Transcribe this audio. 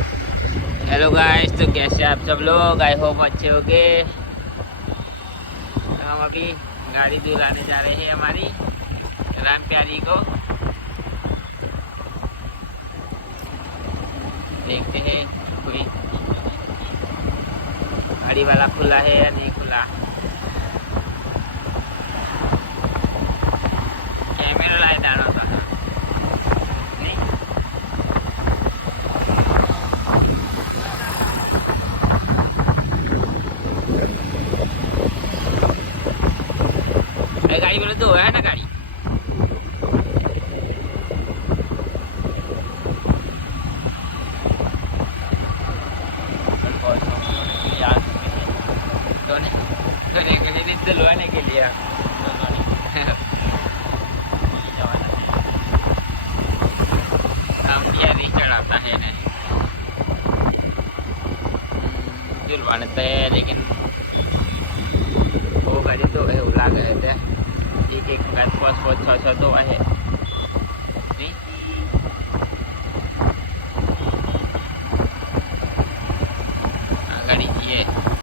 Hello guys, तो कैसे आप सब लोग? आई होप अच्छे होंगे। तो हम अभी गाड़ी दिलाने जा रहे हैं हमारी राम प्यारी को। देखते हैं कोई गाड़ी वाला खुला है या नहीं खुला। कैमरा लाइट आना था नहीं। अरे गाड़ी बोले तो है ना गाड़ी। धुलवाने के लिए हम प्यारी चढ़ाता है ना, धुलवाने तो है लेकिन वो गाड़ी तो है उला गए थे। एक 5-5 6 तो है नहीं। गाड़ी ये